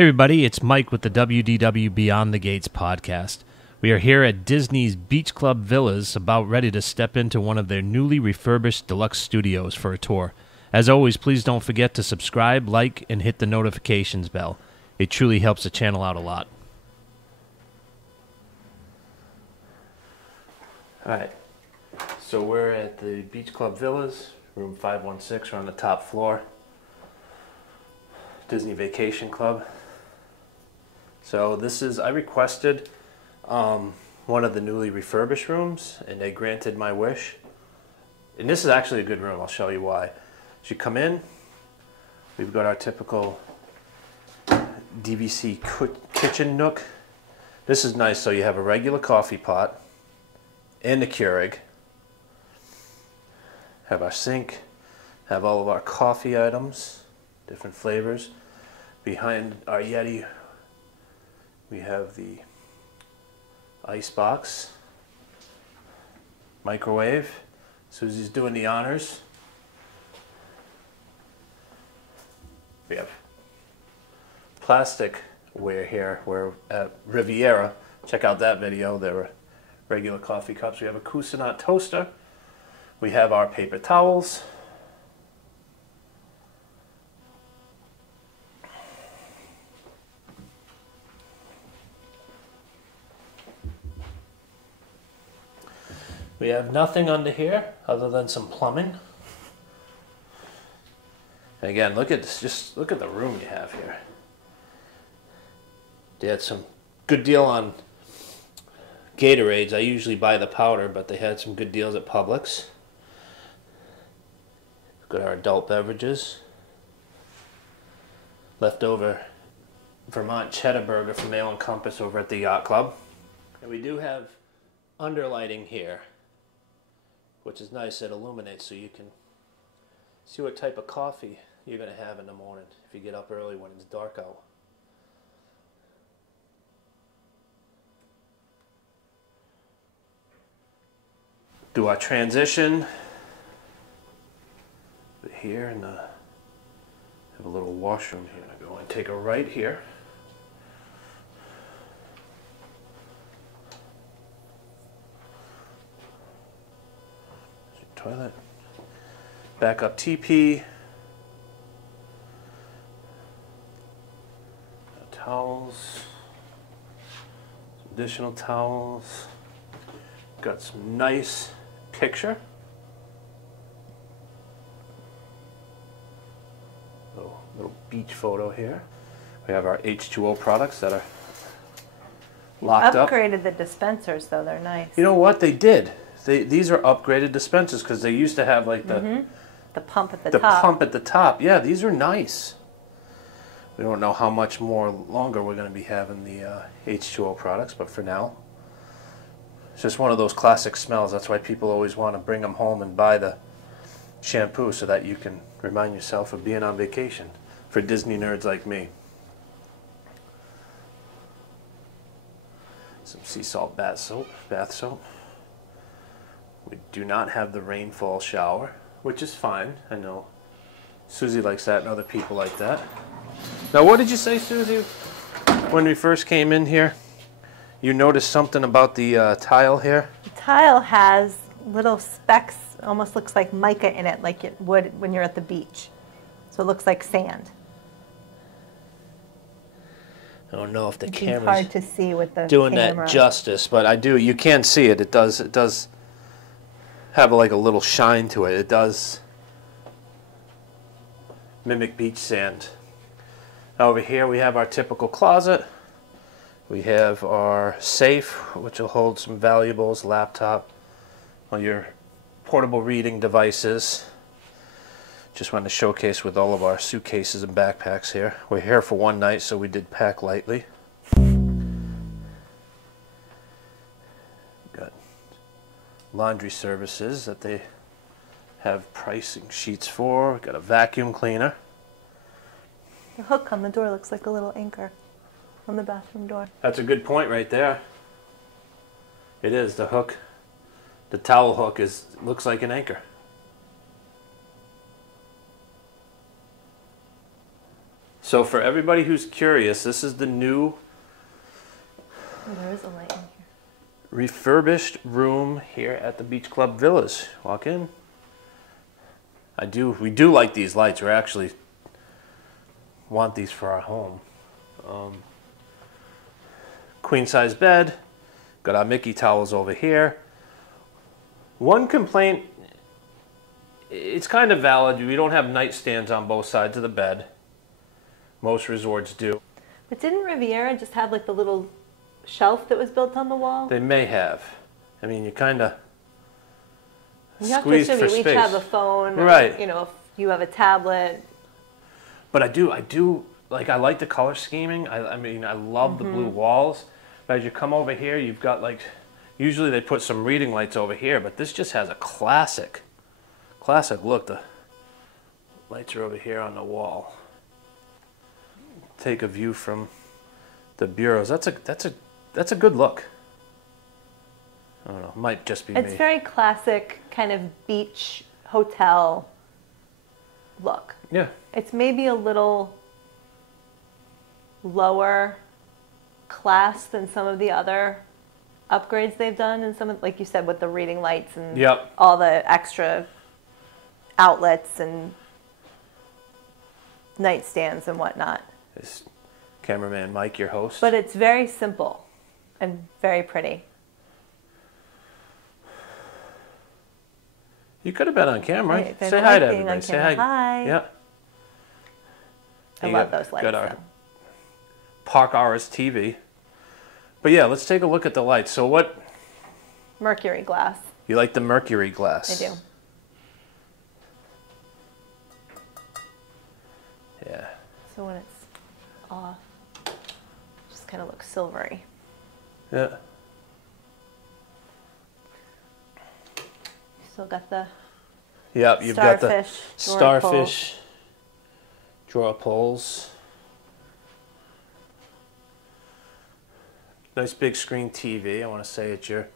Hey everybody, it's Mike with the WDW Beyond the Gates podcast. We are here at Disney's Beach Club Villas, about ready to step into one of their newly refurbished deluxe studios for a tour. As always, please don't forget to subscribe, like, and hit the notifications bell. It truly helps the channel out a lot. Alright, so we're at the Beach Club Villas, room 516, we're on the top floor. Disney Vacation Club. So this is, I requested one of the newly refurbished rooms, and they granted my wish. And this is actually a good room, I'll show you why. As you come in, we've got our typical DVC kitchen nook. This is nice, so you have a regular coffee pot and a Keurig. Have our sink, have all of our coffee items, different flavors. Behind our Yeti, we have the ice box, microwave. Susie's doing the honors. We have plasticware here. We're at Riviera. Check out that video. There were regular coffee cups. We have a Cuisinart toaster. We have our paper towels. We have nothing under here other than some plumbing. And again, look at this, just look at the room you have here. They had some good deal on Gatorades. I usually buy the powder, but they had some good deals at Publix. We've got our adult beverages. Leftover Vermont cheddar burger from Ale and Compass over at the Yacht Club. And we do have underlighting here, which is nice. It illuminates so you can see what type of coffee you're going to have in the morning if you get up early when it's dark out. Do our transition here, and have a little washroom here. I go and take a right here. Toilet, backup TP, towels, some additional towels, got some nice picture, little beach photo here. We have our H2O products that are locked up. Upgraded the dispensers though, they're nice. You know what, they did. These are upgraded dispensers because they used to have like the pump at the top. The pump at the top. Yeah, these are nice. We don't know how much more longer we're going to be having the H2O products, but for now, it's just one of those classic smells. That's why people always want to bring them home and buy the shampoo so that you can remind yourself of being on vacation, for Disney nerds like me. Some sea salt bath soap. We do not have the rainfall shower, which is fine. I know Susie likes that and other people like that. Now, what did you say, Susie, when we first came in here? You noticed something about the tile here? The tile has little specks, almost looks like mica in it, like it would when you're at the beach. So it looks like sand. I don't know if the camera's it's hard to see with the doing camera. that justice, but I do. You can see it. It does have like a little shine to it. It does mimic beach sand. Over here we have our typical closet. We have our safe, which will hold some valuables, laptop, all your portable reading devices. Just wanted to showcase with all of our suitcases and backpacks here. We're here for one night, so we did pack lightly. Got laundry services that they have pricing sheets for. Got a vacuum cleaner. The hook on the door looks like a little anchor on the bathroom door. That's a good point right there. It is. The hook, the towel hook looks like an anchor. So for everybody who's curious, this is the new Oh, there is a light in here. refurbished room here at the Beach Club Villas. Walk in. We do like these lights. We actually want these for our home. Queen size bed. Got our Mickey towels over here. One complaint, it's kind of valid. We don't have nightstands on both sides of the bed. Most resorts do. But didn't Riviera just have like the little shelf that was built on the wall? They may have. I mean, you kind of You have to squeeze assume for you each space. have a phone, or, Right. you know, if you have a tablet. But I do like, I like the color scheming. I mean, I love the blue walls. But as you come over here, you've got like, usually they put some reading lights over here, but this just has a classic look. The lights are over here on the wall. Take a view from the bureaus. That's a good look. I don't know. Might just be me. It's very classic kind of beach hotel look. Yeah. It's maybe a little lower class than some of the other upgrades they've done, and some of, like you said, with the reading lights and Yep. all the extra outlets and nightstands and whatnot. Is cameraman Mike your host? But it's very simple and very pretty. You could have been on camera. Right, they Say like hi to being on everybody. Say camera. hi. Hi. Yeah. I You love got- those lights. got our though. Park Hours TV. But yeah, let's take a look at the lights. So what, Mercury glass. you like the mercury glass? I do. Yeah. So when it's off, it just kind of looks silvery. Yeah. Still got the Yep, you've got the starfish drawer starfish drawer pulls. Nice big screen TV. I want to say it's your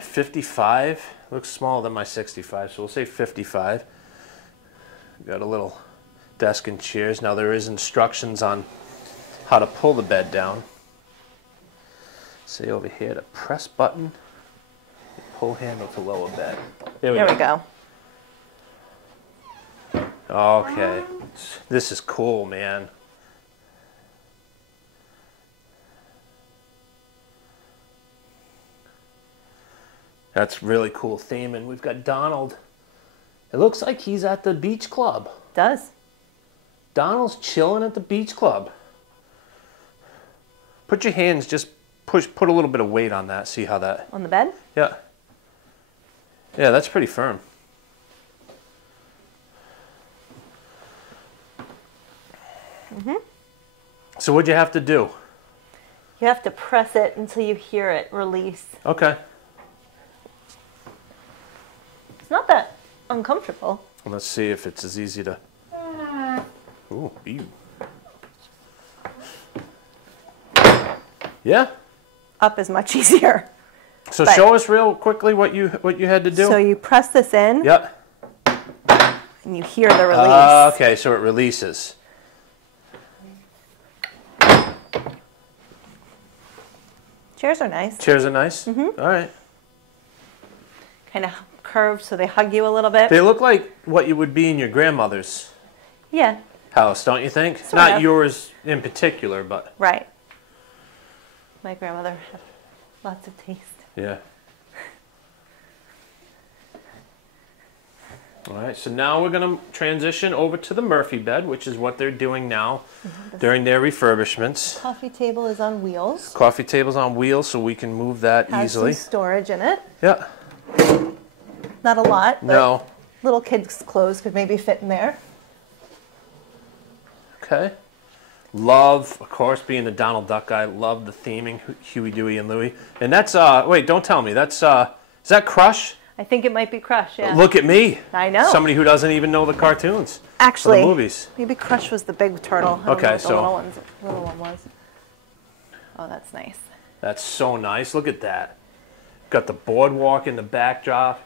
55. Looks smaller than my 65, so we'll say 55. Got a little desk and chairs. Now there is instructions on how to pull the bed down. See over here, the press button, pull handle to lower bed. There we go. Okay, this is cool, man. That's really cool theme, and we've got Donald. It looks like he's at the beach club. Does. Donald's chilling at the beach club. Put your hands, just put a little bit of weight on that. See how that, On the bed? yeah. Yeah, that's pretty firm. So what'd you have to do? You have to press it until you hear it release. Okay. It's not that uncomfortable. Let's see if it's as easy to. Ooh, ew. Yeah. Up is much easier. So But- show us real quickly what you had to do. So you press this in Yep. and you hear the release. Okay, so it releases. Chairs are nice. Chairs are nice. All right. Kind of curved so they hug you a little bit. They look like what you would be in your grandmother's Yeah, house, don't you think? Sort Not of. yours in particular, but right. My grandmother had lots of taste. yeah. All right, so now we're going to transition over to the Murphy bed, which is what they're doing now during their refurbishments. Coffee table is on wheels. Coffee table's on wheels, so we can move that Has easily. some storage in it. Yeah. Not a lot, but No. little kids' clothes could maybe fit in there. Okay. Love, of course, being the Donald Duck guy, love the theming, Huey, Dewey, and Louie. And that's, wait, don't tell me, that's, is that Crush? I think it might be Crush, yeah. Look at me. I know. Somebody who doesn't even know the cartoons. Actually, or the movies. maybe Crush was the big turtle. I don't Okay, know what so- the little one was. Oh, that's nice. That's so nice. Look at that. Got the boardwalk in the backdrop.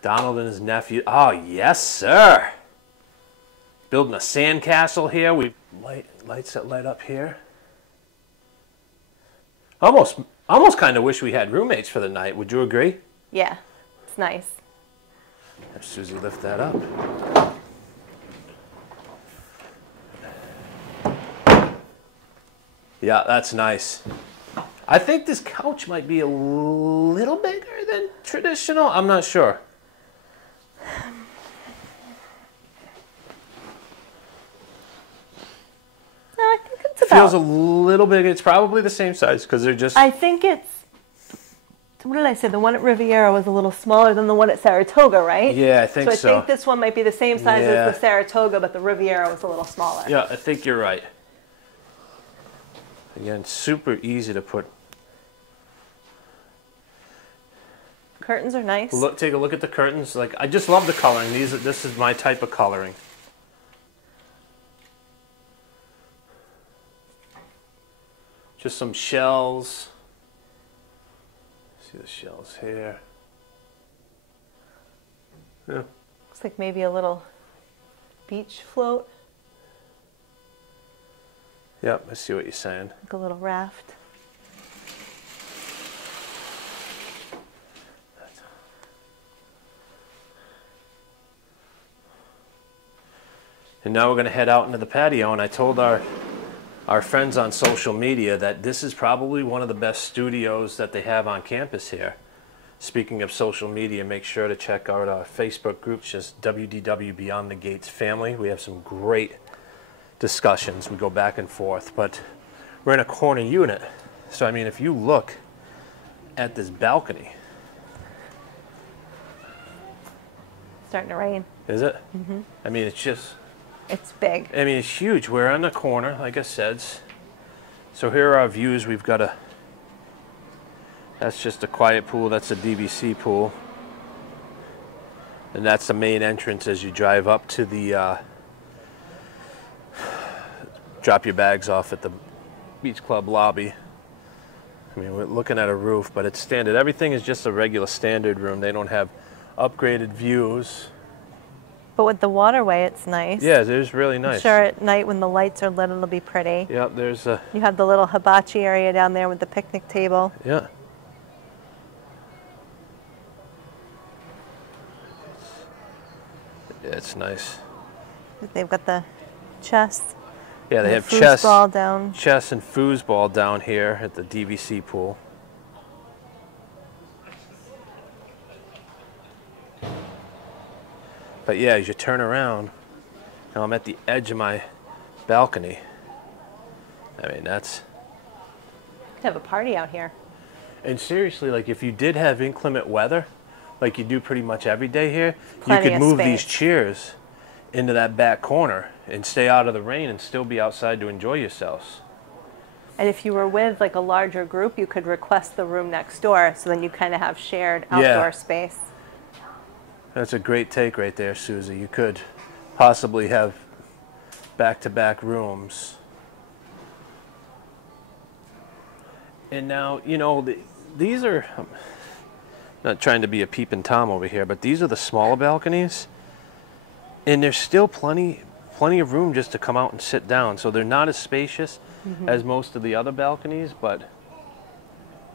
Donald and his nephew. Oh, yes, sir. building a sand castle here. We lights that light up here. Almost kind of wish we had roommates for the night. Would you agree? Yeah, it's nice. Have Susie lift that up. Yeah, that's nice. I think this couch might be a little bigger than traditional. I'm not sure. No, I think it's about... Feels a little big. It's probably the same size because they're just... I think it's... What did I say? The one at Riviera was a little smaller than the one at Saratoga, right? Yeah, I think so. So I think this one might be the same size as the Saratoga, but the Riviera was a little smaller. Yeah, I think you're right. Again, super easy to put. Curtains are nice. Look, take a look at the curtains. Like, I just love the coloring. This is my type of coloring. Just some shells. See the shells here. Yeah. Looks like maybe a little beach float. Yep, I see what you're saying. Like a little raft. And now we're going to head out into the patio, and I told our friends on social media that this is probably one of the best studios that they have on campus here. Speaking of social media, make sure to check out our Facebook group, just WDW Beyond the Gates Family. We have some great discussions. We go back and forth, but we're in a corner unit. So, I mean, if you look at this balcony. Starting to rain. Is it? Mm-hmm. I mean, it's just... It's big. I mean, it's huge. We're on the corner, like I said. So here are our views. We've got a... That's just a quiet pool. That's a DVC pool. And that's the main entrance as you drive up to the... drop your bags off at the beach club lobby. I mean, we're looking at a roof, but it's standard. Everything is just a regular standard room. They don't have upgraded views. But with the waterway, it's nice. Yeah, it is really nice. I'm sure at night when the lights are lit, it'll be pretty. Yep, there's a... You have the little hibachi area down there with the picnic table. Yeah. Yeah, it's nice. They've got the chest. Yeah, they have chess down. Chess and foosball down here at the DVC pool. But yeah, as you turn around, now I'm at the edge of my balcony. I mean, that's... You could have a party out here. And seriously, like if you did have inclement weather, like you do pretty much every day here, Plenty you could move space. these chairs into that back corner and stay out of the rain and still be outside to enjoy yourselves. And if you were with like a larger group, you could request the room next door, so then you kind of have shared outdoor space. That's a great take right there, Susie. You could possibly have back-to-back rooms. And now, you know, these are, I'm not trying to be a peeping Tom over here, but these are the smaller balconies. And there's still plenty of room just to come out and sit down. So they're not as spacious as most of the other balconies, but...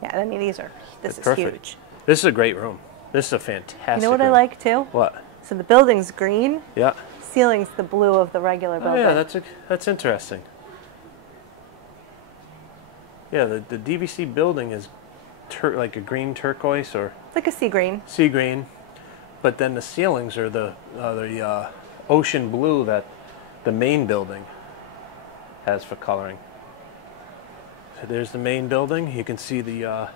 Yeah, I mean, this is perfect. huge. This is a great room. This is a fantastic You know what room. I like too? What? So the building's green. Yeah. Ceiling's the blue of the regular building. Oh yeah, that's interesting. Yeah, the DVC building is like a green turquoise or... It's like a sea green. Sea green. But then the ceilings are the ocean blue that the main building has for coloring. So there's the main building. You can see the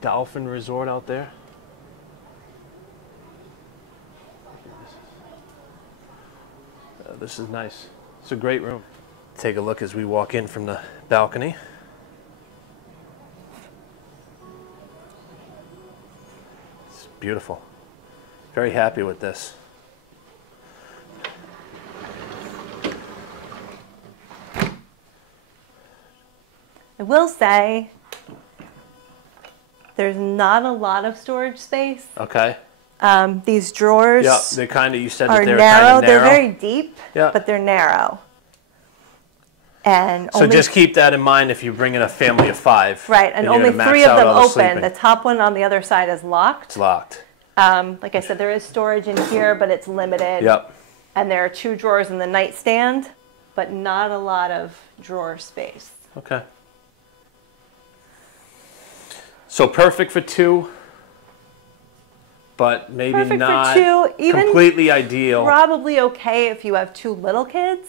Dolphin Resort out there. This is nice. It's a great room. Take a look as we walk in from the balcony. It's beautiful. Very happy with this. I will say there's not a lot of storage space. Okay. These drawers Yeah, they're kind of, you said are that they're narrow. kind of narrow. They're very deep, Yeah. but they're narrow. And So just keep that in mind if you bring in a family of 5. right, and you're only gonna max 3 of out them all the open. sleeping. The top one on the other side is locked. It's locked. Like I said, there is storage in here, but it's limited. Yep. And there are 2 drawers in the nightstand, but not a lot of drawer space. Okay. So perfect for 2, but maybe Perfect not for 2, even completely ideal. probably okay if you have 2 little kids.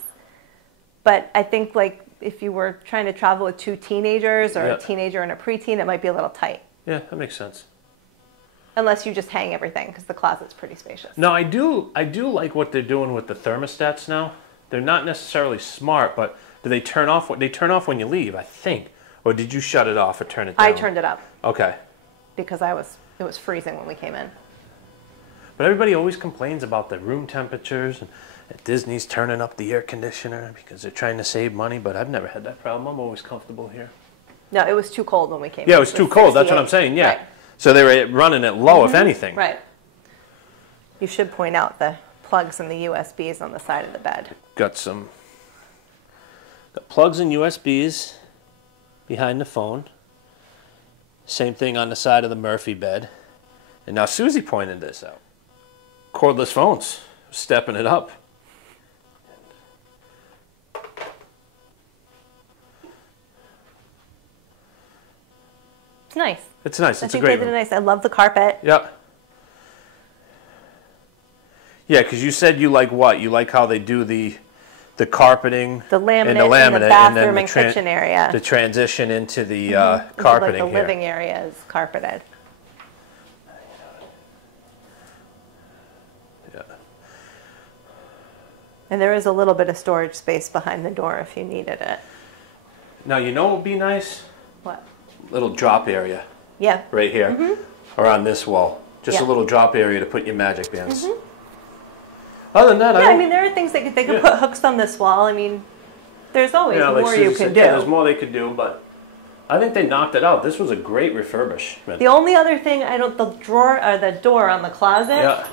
But I think like if you were trying to travel with 2 teenagers or Yeah. a teenager and a preteen, it might be a little tight. Yeah, that makes sense. Unless you just hang everything, because the closet's pretty spacious. No, I do like what they're doing with the thermostats now. They're not necessarily smart, but do they turn off? They turn off when you leave, I think. Or did you shut it off or turn it down? I turned it up Okay. because it was freezing when we came in. But everybody always complains about the room temperatures, and Disney's turning up the air conditioner because they're trying to save money, but I've never had that problem. I'm always comfortable here. No, it was too cold when we came in. Yeah, it was too cold. That's what I'm saying, yeah. Right. So they were running it low, if anything. Right. You should point out the plugs and the USBs on the side of the bed. Got plugs and USBs behind the phone. Same thing on the side of the Murphy bed. And now Susie pointed this out. Cordless phones, stepping it up. It's nice. It's nice. I It's a think great they did room. it nice. I love the carpet. Yeah. Yeah, because you said you like what? You like how they do the carpeting, The laminate, and the laminate, bathroom and and kitchen area. the transition into the Like carpeting the here. living area is carpeted. Yeah. And there is a little bit of storage space behind the door if you needed it. Now you know what would be nice? What? Little drop area Yeah. right here, or on this wall. Just a Yeah. little drop area to put your magic bands. Other than that, Yeah, I I don't. mean, there are things they could Yeah. put hooks on this wall. I mean, there's always Yeah, like more Susie you said, can do. yeah, there's more they could do, but I think they knocked it out. This was a great refurbishment. The only other thing the drawer or the door on the closet Yeah.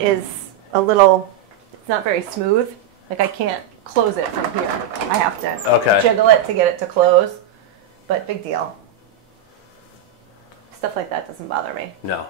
is a little, it's not very smooth. Like I can't close it from here. I have to jiggle it to get it to close. But big deal. Stuff like that doesn't bother me. No.